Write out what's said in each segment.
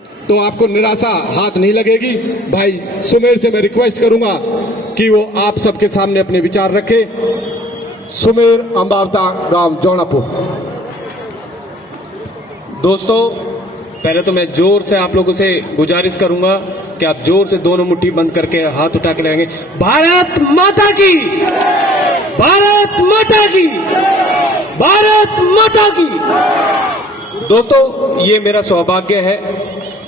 तो आपको निराशा हाथ नहीं लगेगी। भाई सुमेर से मैं रिक्वेस्ट करूंगा कि वो आप सबके सामने अपने विचार रखे। सुमेर अंबावता, गांव जौनापुर। दोस्तों, पहले तो मैं जोर से आप लोगों से गुजारिश करूंगा कि आप जोर से दोनों मुट्ठी बंद करके हाथ उठा के लगाएंगे। भारत माता की, भारत माता की, भारत माता की। दोस्तों, ये मेरा सौभाग्य है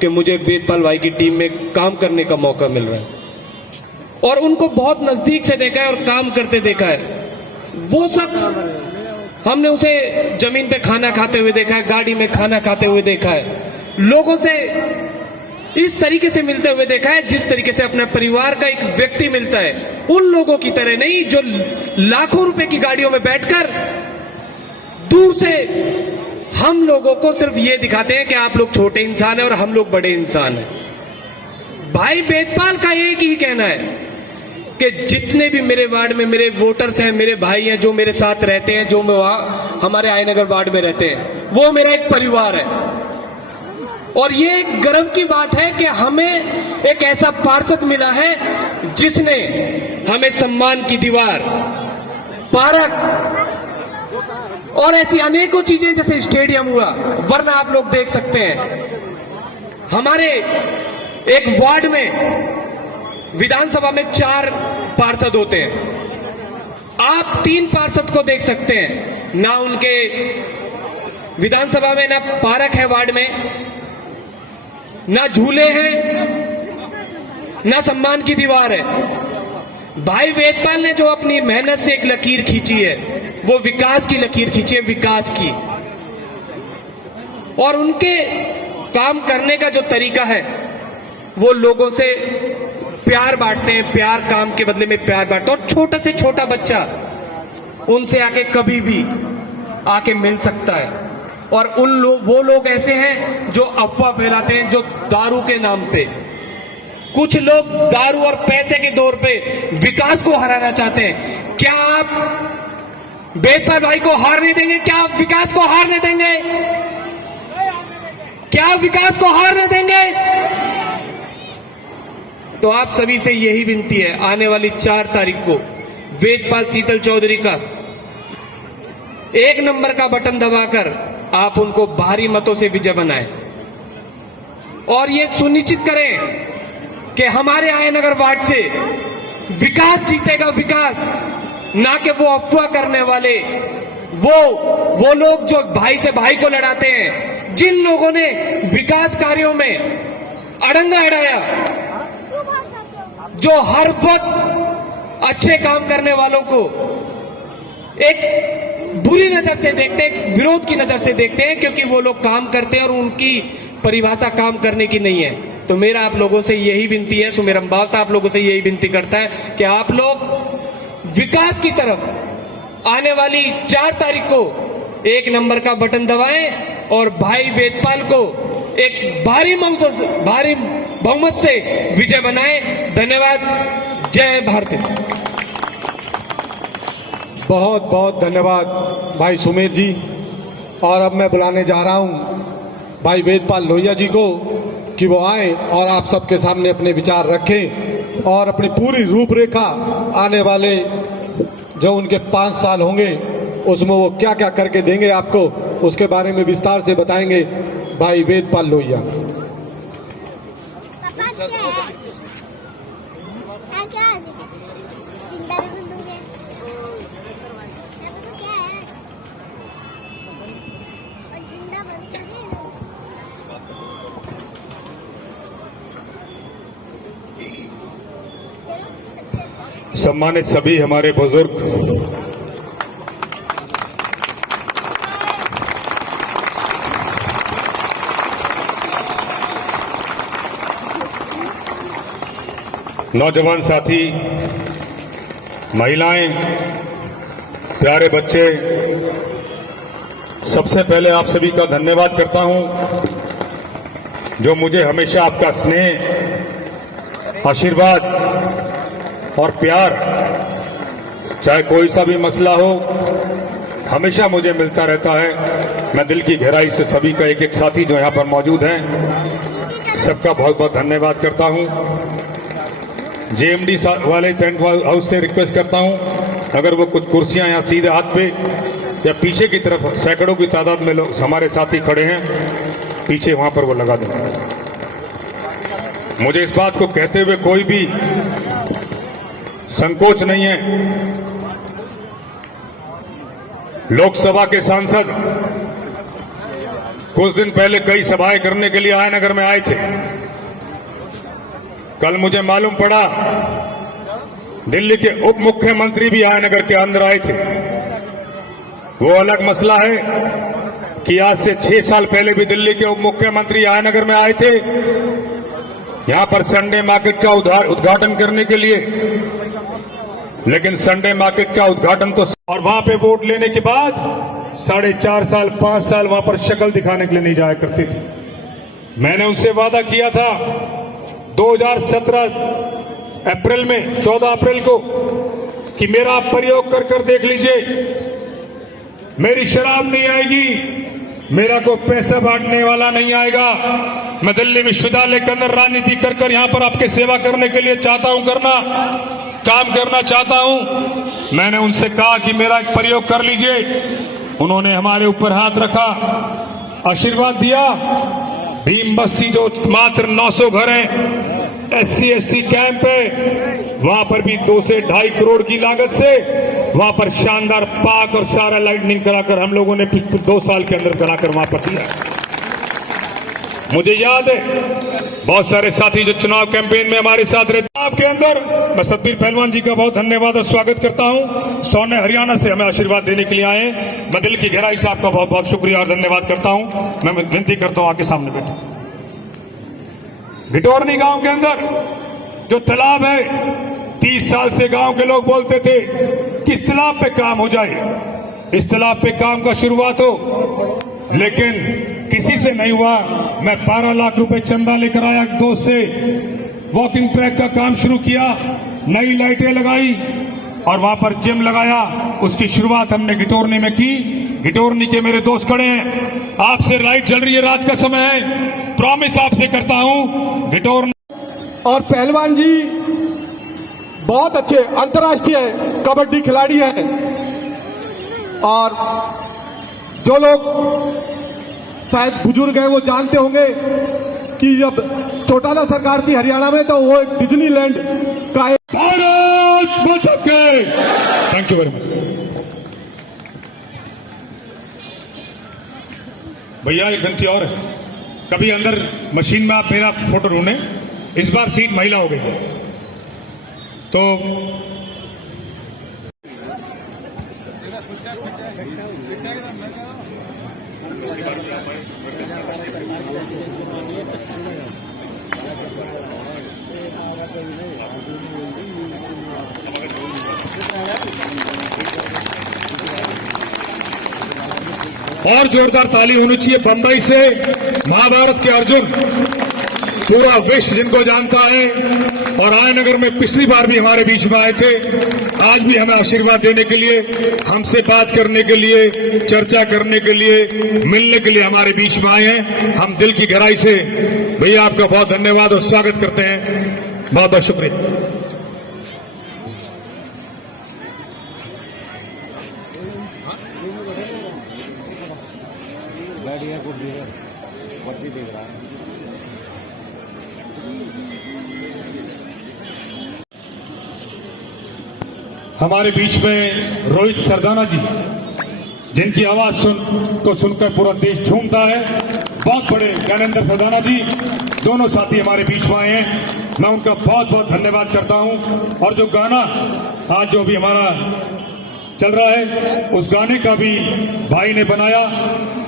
कि मुझे वेदपाल भाई की टीम में काम करने का मौका मिल रहा है और उनको बहुत नजदीक से देखा है और काम करते देखा है। वो शख्स, हमने उसे जमीन पे खाना खाते हुए देखा है, गाड़ी में खाना खाते हुए देखा है, लोगों से इस तरीके से मिलते हुए देखा है जिस तरीके से अपने परिवार का एक व्यक्ति मिलता है। उन लोगों की तरह नहीं जो लाखों रुपए की गाड़ियों में बैठकर दूर से हम लोगों को सिर्फ ये दिखाते हैं कि आप लोग छोटे इंसान हैं और हम लोग बड़े इंसान हैं। भाई वेदपाल का एक ही कहना है कि जितने भी मेरे वार्ड में मेरे वोटर्स हैं, मेरे भाई हैं, जो मेरे साथ रहते हैं, जो वहां हमारे आयनगर वार्ड में रहते हैं, वो मेरा एक परिवार है। और ये एक गर्व की बात है कि हमें एक ऐसा पार्षद मिला है जिसने हमें सम्मान की दीवार, पार्क और ऐसी अनेकों चीजें जैसे स्टेडियम हुआ, वरना आप लोग देख सकते हैं हमारे एक वार्ड में विधानसभा में 4 पार्षद होते हैं। आप 3 पार्षद को देख सकते हैं, ना उनके विधानसभा में ना पार्क है वार्ड में, ना झूले हैं, ना सम्मान की दीवार है। भाई वेदपाल ने जो अपनी मेहनत से एक लकीर खींची है, वो विकास की लकीर खींची है, विकास की। और उनके काम करने का जो तरीका है, वो लोगों से प्यार बांटते हैं, प्यार काम के बदले में प्यार बांटते हैं। और छोटा से छोटा बच्चा उनसे आके कभी भी आके मिल सकता है। और वो लोग ऐसे हैं जो अफवाह फैलाते हैं, जो दारू के नाम पे, कुछ लोग दारू और पैसे के दौर पे विकास को हराना चाहते हैं। क्या आप वेदपाल भाई को हारने देंगे? क्या आप विकास को हारने देंगे? क्या आप विकास को हारने देंगे? तो आप सभी से यही विनती है, आने वाली 4 तारीख को वेदपाल शीतल चौधरी का 1 नंबर का बटन दबाकर आप उनको भारी मतों से विजय बनाएं और ये सुनिश्चित करें कि हमारे आयनगर वार्ड से विकास जीतेगा, विकास, ना कि वो अफवाह करने वाले, वो लोग जो भाई से भाई को लड़ाते हैं, जिन लोगों ने विकास कार्यों में अड़ंगा अड़ाया, जो हर वक्त अच्छे काम करने वालों को एक बुरी नजर से देखते हैं, विरोध की नजर से देखते हैं, क्योंकि वो लोग काम करते हैं और उनकी परिभाषा काम करने की नहीं है। तो मेरा आप लोगों से यही विनती है, सुमेर अंबावता आप लोगों से यही विनती करता है कि आप लोग विकास की तरफ आने वाली 4 तारीख को 1 नंबर का बटन दबाएं और भाई वेदपाल को एक भारी बहुमत से विजय बनाएं। धन्यवाद। जय भारत। बहुत बहुत धन्यवाद भाई सुमेर जी। और अब मैं बुलाने जा रहा हूं भाई वेदपाल लोहिया जी को कि वो आए और आप सबके सामने अपने विचार रखें और अपनी पूरी रूपरेखा आने वाले जो उनके 5 साल होंगे उसमें वो क्या क्या करके देंगे आपको, उसके बारे में विस्तार से बताएंगे भाई वेदपाल लोहिया। सम्मानित सभी हमारे बुजुर्ग, नौजवान साथी, महिलाएं, प्यारे बच्चे, सबसे पहले आप सभी का धन्यवाद करता हूं जो मुझे हमेशा आपका स्नेह, आशीर्वाद और प्यार, चाहे कोई सा भी मसला हो, हमेशा मुझे मिलता रहता है। मैं दिल की गहराई से सभी का एक एक साथी जो यहां पर मौजूद हैं सबका बहुत बहुत धन्यवाद करता हूं। जेएमडी वाले टेंट हाउस से रिक्वेस्ट करता हूं, अगर वो कुछ कुर्सियां यहाँ सीधे हाथ पे या पीछे की तरफ सैकड़ों की तादाद में लोग हमारे साथी खड़े हैं, पीछे वहां पर वो लगा दें। मुझे इस बात को कहते हुए कोई भी संकोच नहीं है। लोकसभा के सांसद कुछ दिन पहले कई सभाएं करने के लिए आयनगर में आए थे। कल मुझे मालूम पड़ा दिल्ली के उप मुख्यमंत्री भी आयनगर के अंदर आए थे। वो अलग मसला है कि आज से 6 साल पहले भी दिल्ली के उप मुख्यमंत्री आयनगर में आए थे, यहां पर संडे मार्केट का उद्घाटन करने के लिए, लेकिन संडे मार्केट का उद्घाटन तो और वहां पे वोट लेने के बाद 4.5 साल 5 साल वहां पर शक्ल दिखाने के लिए नहीं जाया करती थी। मैंने उनसे वादा किया था 2017 अप्रैल में 14 अप्रैल को कि मेरा आप प्रयोग कर देख लीजिए, मेरी शराब नहीं आएगी, मेरा को पैसा बांटने वाला नहीं आएगा। मैं दिल्ली विश्वविद्यालय के अंदर राजनीति कर यहां पर आपके सेवा करने के लिए चाहता हूं, काम करना चाहता हूं। मैंने उनसे कहा कि मेरा एक प्रयोग कर लीजिए। उन्होंने हमारे ऊपर हाथ रखा, आशीर्वाद दिया। भीम बस्ती जो मात्र 900 घर हैं, SC ST कैंप है, वहां पर भी 2 से 2.5 करोड़ की लागत से वहां पर शानदार पार्क और सारा लाइटनिंग कराकर हम लोगों ने 2 साल के अंदर कराकर वहां पर दिया। मुझे याद है बहुत सारे साथी जो चुनाव कैंपेन में हमारे साथ रहते आपके अंदर, मैं सतबीर पहलवान जी का बहुत धन्यवाद और स्वागत करता हूं। सोने हरियाणा से हमें आशीर्वाद देने के लिए आए। मैं दिल की गहराई से आपका बहुत बहुत शुक्रिया और धन्यवाद करता हूं। मैं विनती करता हूं आके सामने बैठे। घिटोरनी गांव के अंदर जो तालाब है, 30 साल से गांव के लोग बोलते थे कि इस तालाब पे काम हो जाए, इस तालाब पे काम का शुरुआत हो, लेकिन किसी से नहीं हुआ। मैं 12 लाख रुपए चंदा लेकर आया दोस्त से, वॉकिंग ट्रैक का काम शुरू किया, नई लाइटें लगाई और वहां पर जिम लगाया। उसकी शुरुआत हमने घिटोरनी में की। घिटोरनी के मेरे दोस्त खड़े हैं, आपसे लाइट जल रही है, रात का समय है, प्रॉमिस आपसे करता हूं घिटोरनी। और पहलवान जी बहुत अच्छे अंतर्राष्ट्रीय कबड्डी खिलाड़ी हैं। और जो लोग शायद बुजुर्ग हैं वो जानते होंगे कि जब चौटाला सरकार थी हरियाणा में तो वो एक डिज्नीलैंड का भारत माता की। थैंक यू वेरी मच भैया। एक गलती और है, कभी अंदर मशीन में आप मेरा फोटो ढूंढे, इस बार सीट महिला हो गई है तो और जोरदार ताली होनी चाहिए बंबई से महाभारत के अर्जुन, पूरा विश्व जिनको जानता है और आयनगर में पिछली बार भी हमारे बीच में आए थे, आज भी हमें आशीर्वाद देने के लिए, हमसे बात करने के लिए, चर्चा करने के लिए, मिलने के लिए हमारे बीच में आए हैं। हम दिल की गहराई से भैया आपका बहुत धन्यवाद और स्वागत करते हैं। बहुत बहुत शुक्रिया। हमारे बीच में रोहित सरदाना जी, जिनकी आवाज सुनकर पूरा देश झूमता है, बहुत बड़े ज्ञानेंद्र सरदाना जी, दोनों साथी हमारे बीच में आए हैं। मैं उनका बहुत बहुत धन्यवाद करता हूं। और जो गाना आज जो भी हमारा चल रहा है, उस गाने का भी भाई ने बनाया।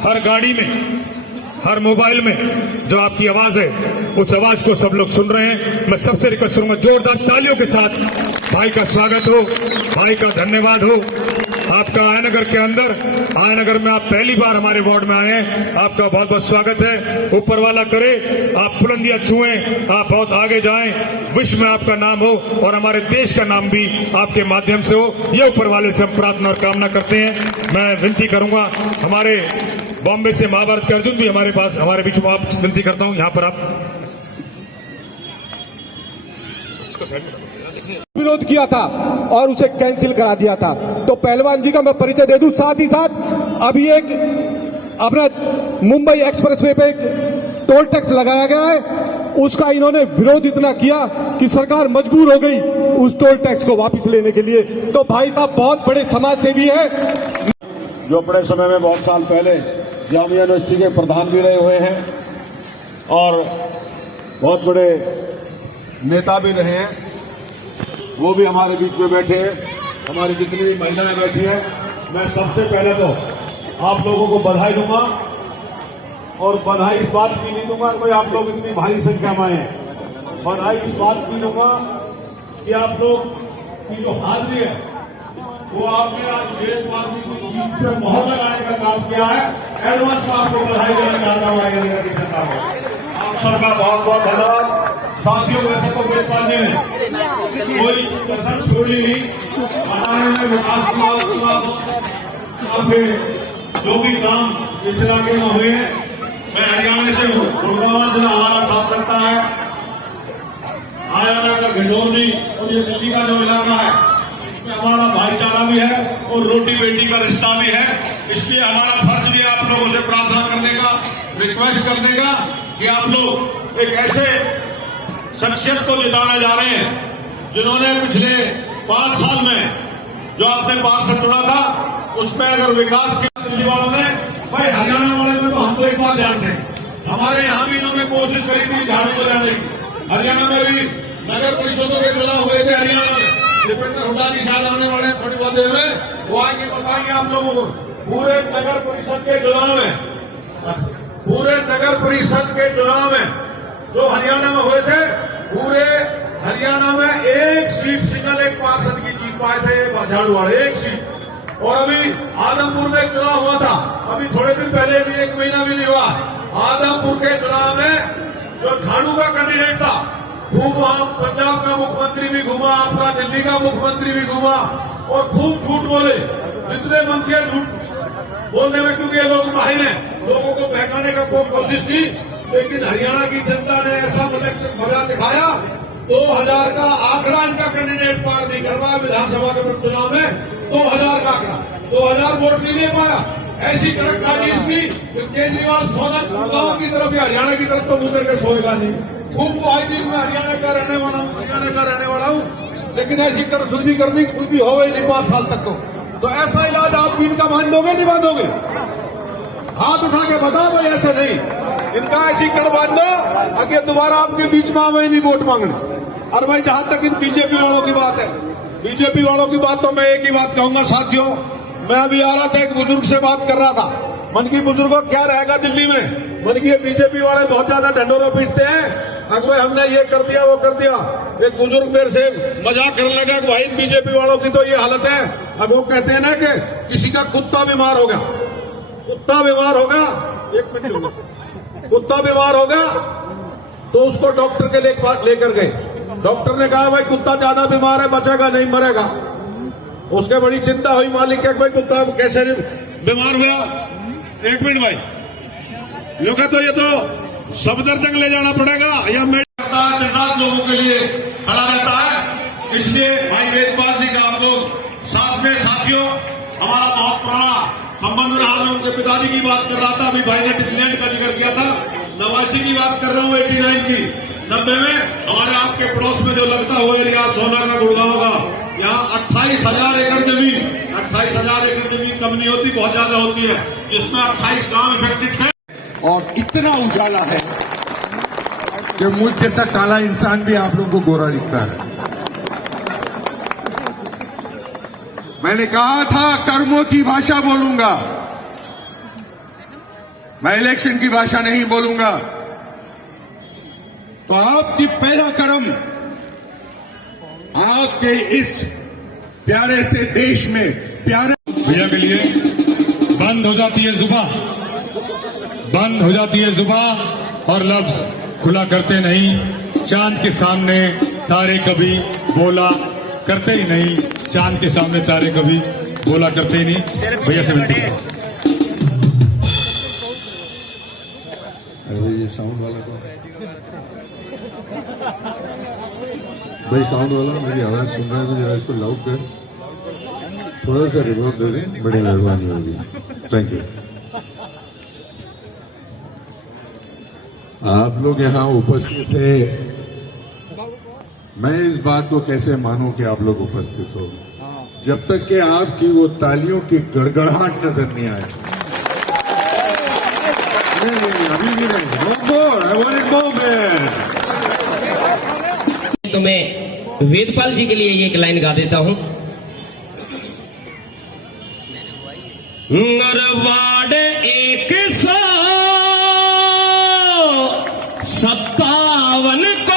हर गाड़ी में, हर मोबाइल में जो आपकी आवाज है, उस आवाज को सब लोग सुन रहे हैं। मैं सबसे रिक्वेस्ट करूंगा जोरदार तालियों के साथ भाई का स्वागत हो, भाई का धन्यवाद हो। आपका आयनगर के अंदर, आयनगर में आप पहली बार हमारे वार्ड में आए हैं, आपका बहुत बहुत स्वागत है। ऊपर वाला करे आप बुलंदियां छुएं, आप बहुत आगे जाएं, विश्व में आपका नाम हो और हमारे देश का नाम भी आपके माध्यम से हो, ये ऊपर वाले से हम प्रार्थना और कामना करते हैं। मैं विनती करूंगा, हमारे बॉम्बे से महाभारत के अर्जुन भी हमारे बीच में, आप विनती करता हूं यहाँ पर आप विरोध किया था और उसे कैंसिल करा दिया था। तो पहलवान जी का मैं परिचय दे दूं, साथ ही साथ अभी एक अपना मुंबई एक्सप्रेसवे पे एक टोल टैक्स लगाया गया है, उसका इन्होंने विरोध इतना किया कि सरकार मजबूर हो गई उस टोल टैक्स को वापस लेने के लिए। तो भाई साहब बहुत बड़े समाज सेवी है, जो बड़े समय में बहुत साल पहले जामिया यूनिवर्सिटी के प्रधान भी रहे हुए हैं और बहुत बड़े नेता भी रहे हैं, वो भी हमारे बीच में बैठे हैं। हमारी जितनी भी महिलाएं बैठी हैं, मैं सबसे पहले तो आप लोगों को बधाई दूंगा और बधाई इस बात की नहीं दूंगा कि भाई आप लोग इतनी भारी संख्या में आए हैं। बधाई इस बात की दूंगा कि आप लोग की जो हाजिरी है वो आपने आज वेद पार्टी की जीत पे मोहर लगाने का काम किया है। एडवांस में आपको बधाई देना चाहता हूँ। आप सबका बहुत बहुत धन्यवाद। साथियों, वैसे तो वेद पार्टी ने कोई कसर छोड़ी नहीं, हरियाणा में विकास के जो भी काम इस इलाके में हुए हैं, मैं हरियाणा से हूँ, गुड़गांव जिला हमारा साथ लगता है, हरियाणा का घटोली और ये दिल्ली का जो इलाका है इसमें हमारा भाईचारा भी है और रोटी बेटी का रिश्ता भी है। इसलिए हमारा फर्ज भी है आप लोगों से प्रार्थना करने का, रिक्वेस्ट करने का कि आप लोग एक ऐसे शख्सियत को जिताने जा रहे हैं जिन्होंने पिछले 5 साल में जो आपने पार्षद चुना था उसमें अगर विकास किया दिल्ली वालों ने, भाई हरियाणा वाले में तो हमको एक बात ध्यान दें, हमारे यहाँ भी इन्होंने कोशिश करी थी झाड़ू को जाने की। हरियाणा में भी नगर परिषदों के चुनाव हुए थे हरियाणा में, दीपेंद्र हुड्डा जी शायद आने वाले थोड़ी बहुत देर में, वो आगे बताएंगे आप लोगों को। पूरे नगर परिषद के चुनाव में जो हरियाणा में हुए थे, पूरे हरियाणा में एक सीट सिंगल एक पार्षद की जीत पाए थे झाड़ू वाले, एक सीट। और अभी आदमपुर में चुनाव हुआ था, अभी थोड़े दिन पहले भी, 1 महीना भी नहीं हुआ, आदमपुर के चुनाव में जो झाड़ू का कैंडिडेट था, खूब वहां पंजाब का मुख्यमंत्री भी घूमा, आपका दिल्ली का मुख्यमंत्री भी घूमा और खूब झूठ बोले, जितने मंत्री है झूठ बोलने में, क्योंकि ये लोग माहिर हैं, लोगों को बहकाने का खूब कोशिश की। लेकिन हरियाणा की जनता ने ऐसा मजा चखाया, 2000 का आंकड़ा इनका कैंडिडेट पार नहीं कर पाया विधानसभा के चुनाव में। 2000 का आंकड़ा, 2000 वोट नहीं ले पाया। ऐसी कड़क गाड़ी इसकी, केजरीवाल सोनक गुड़गांव की तरफ या हरियाणा की तरफ तो मुंह करके सोएगा नहीं। खूब तो आई थी मैं हरियाणा का रहने वाला हूँ, लेकिन ऐसी कड़सूदी कर दी, कुछ भी हो गई नहीं 5 साल तक तो ऐसा इलाज आप इनका बांधोगे नहीं बांधोगे? हाथ उठा के बताओ भाई, ऐसे नहीं, इनका ऐसी कड़ बांध दो आगे दोबारा आपके बीच में आवे नहीं वोट मांगने। और भाई जहां तक इन बीजेपी वालों की बात है, बीजेपी वालों की बात तो मैं एक ही बात कहूंगा साथियों, मैं अभी आ रहा था, एक बुजुर्ग से बात कर रहा था, मन की बुजुर्गों क्या रहेगा दिल्ली में, मन की बीजेपी वाले बहुत ज्यादा ढंडोरा पीटते हैं, अगर हमने ये कर दिया वो कर दिया। एक बुजुर्ग मेरे से मजाक करने लगा कि भाई बीजेपी वालों की तो ये हालत है, अब वो कहते हैं ना कि किसी का कुत्ता बीमार हो गया, एक मिनट, कुत्ता बीमार हो गया तो उसको डॉक्टर के लेकर गए, डॉक्टर ने कहा भाई कुत्ता ज्यादा बीमार है, बचेगा नहीं मरेगा। उसके बड़ी चिंता हुई मालिक के, भाई कुत्ता कैसे बीमार हुआ, 1 मिनट भाई, लोग तो ये तो सफदरजंग ले जाना पड़ेगा या मैं करता है, निर्णायक लोगों के लिए खड़ा रहता है। इसलिए भाई वेदपाल जी का आप लोग साथ में, साथियों हमारा बहुत पुराना संबंध रहा। मैं उनके पिताजी की बात कर रहा था, अभी भाई ने डिस्लैंड का जिक्र किया था, 89 की बात कर रहा हूँ, 89 की, 90 में हमारे आपके पड़ोस में जो लगता हुआ एरिया सोना का, गुड़गांव का, यहाँ 28,000 एकड़ जमीन, 28,000 एकड़ जमीन कम नहीं होती, बहुत ज्यादा होती है, जिसमें 28 गांव इफेक्टेड है और इतना उजाला है कि मुझ जैसा काला इंसान भी आप लोगों को गोरा दिखता है। मैंने कहा था कर्मों की भाषा बोलूंगा, मैं इलेक्शन की भाषा नहीं बोलूंगा। तो आपकी पहला कर्म आपके इस प्यारे से देश में, प्यारे भैया के लिए बंद हो जाती है जुबान, बंद हो जाती है जुबान और लफ्ज खुला करते नहीं। चांद के सामने तारे कभी बोला करते ही नहीं, चांद के सामने तारे कभी बोला करते ही नहीं। भैया से विनती है। अरे ये साउंड वाला तो भाई साउंड वाला मेरी आवाज सुन रहा है तो जरा इसको लाउड कर, थोड़ा सा रिवर्ब दे दें, बड़ी मेहरबानी होगी। Thank you. आप लोग यहाँ उपस्थित थे, मैं इस बात को कैसे मानूं कि आप लोग उपस्थित हो जब तक कि आपकी वो तालियों की गड़गड़ाहट नजर नहीं आए। नहीं, अभी भी नहीं। No more, I want it more, man. तो मैं वेदपाल जी के लिए एक लाइन गा देता हूं। वार्ड 157 को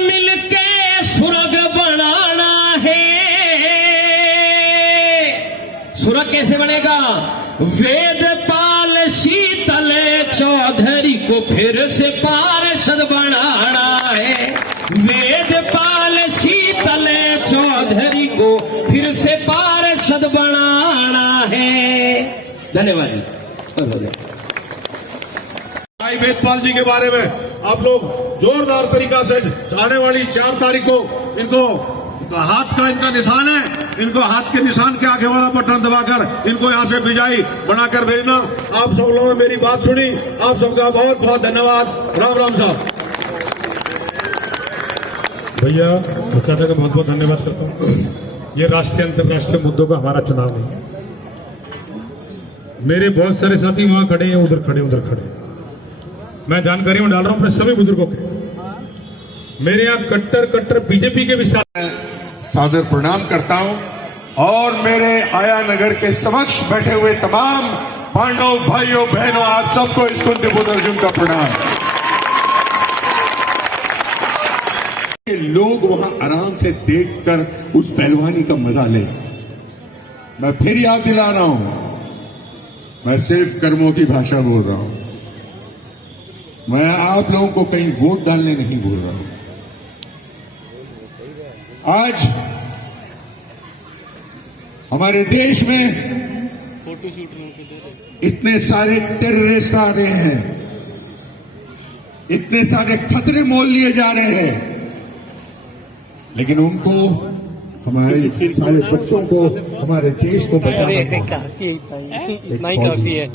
मिलके सुरग बनाना है। सुरग कैसे बनेगा? वेदपाल शीतल चौधरी को फिर से पार्षद बनाना है। वेदपाल शीतल चौधरी को फिर से पार्षद बनाना है। धन्यवाद जी। भाई वेदपाल जी के बारे में आप लोग जोरदार तरीका से आने वाली 4 तारीख को इनको हाथ का इनका निशान है, इनको हाथ के निशान के आगे वाला बटन दबाकर इनको यहाँ से बिजाई बनाकर भेजना। आप सब लोगों ने मेरी बात सुनी, आप सबका बहुत बहुत धन्यवाद। राम राम साहब। भैया चाचा का बहुत बहुत धन्यवाद करता हूँ। ये राष्ट्रीय अंतर्राष्ट्रीय मुद्दों का हमारा चुनाव नहीं है। मेरे बहुत सारे साथी वहां खड़े हैं, उधर खड़े उधर खड़े। मैं जानकारी में डाल रहा हूं अपने सभी बुजुर्गों के। मेरे यहाँ कट्टर बीजेपी के भी साथ सादर प्रणाम करता हूं और मेरे आया नगर के समक्ष बैठे हुए तमाम पांडव भाइयों बहनों आप सबको इस कुंती बुद्ध अर्जुन का प्रणाम। लोग वहां आराम से देखकर उस पहलवानी का मजा ले। मैं फिर याद दिला रहा हूं, मैं सिर्फ कर्मों की भाषा बोल रहा हूं। मैं आप लोगों को कहीं वोट डालने नहीं बोल रहा हूं। आज हमारे देश में इतने सारे टेररिस्ट आ रहे हैं, इतने सारे खतरे मोल लिए जा रहे हैं, लेकिन उनको, हमारे सारे बच्चों को, हमारे देश को बचाना काफी है।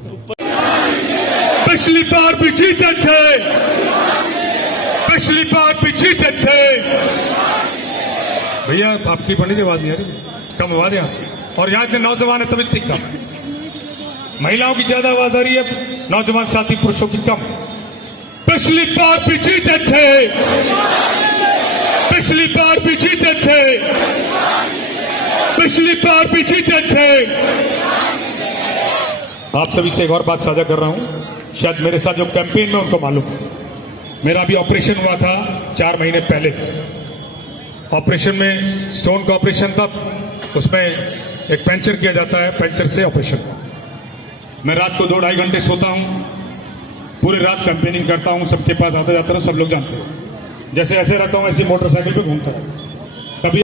पिछली बार भी जीते थे, पिछली बार भी जीते थे। भैया आपकी पंडित जी आवाज नहीं आ रही, कम आवाज है यहाँ से। और यहाँ के नौजवान है तभी इतनी कम है। महिलाओं की ज्यादा आवाज आ रही है, नौजवान साथी पुरुषों की कम है। पिछली बार भी जीते थे, पिछली बार भी जीते थे, पिछली बार भी जीते थे। आप सभी से एक और बात साझा कर रहा हूं, शायद मेरे साथ जो कैंपेन में उनको मालूम है। मेरा अभी ऑपरेशन हुआ था 4 महीने पहले। ऑपरेशन में स्टोन का ऑपरेशन था, उसमें एक पंचर किया जाता है, पंचर से ऑपरेशन। मैं रात को 2-2.5 घंटे सोता हूं, पूरी रात कैंपेनिंग करता हूं, सबके पास आता जाता हूं, सब लोग जानते हो। जैसे ऐसे रहता हूं ऐसी मोटरसाइकिल पे घूमता हूं। कभी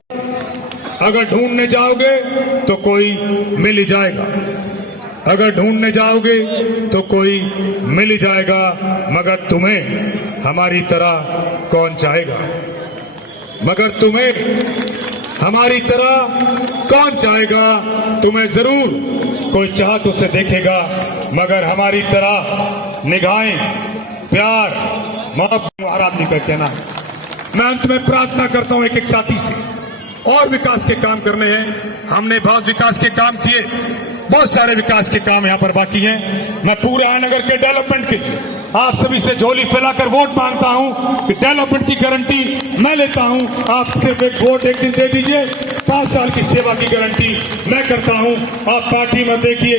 अगर ढूंढने जाओगे तो कोई मिल ही जाएगा, अगर ढूंढने जाओगे तो कोई मिल ही जाएगा, मगर तुम्हें हमारी तरह कौन चाहेगा, मगर तुम्हें हमारी तरह कौन चाहेगा। तुम्हें जरूर कोई चाह तो उसे देखेगा, मगर हमारी तरह निगाहें, प्यार, मोहब्बत हर आदमी का कहना है। मैं अंत में प्रार्थना करता हूं एक एक साथी से, और विकास के काम करने हैं। हमने बहुत विकास के काम किए, बहुत सारे विकास के काम यहां पर बाकी हैं। मैं पूरे आनगर के डेवलपमेंट के लिए आप सभी से झोली फैलाकर वोट मांगता हूं कि डेवलपमेंट की गारंटी मैं लेता हूं। आप सिर्फ एक वोट एक दिन दे दीजिए, 5 साल की सेवा की गारंटी मैं करता हूं। आप पार्टी में देखिए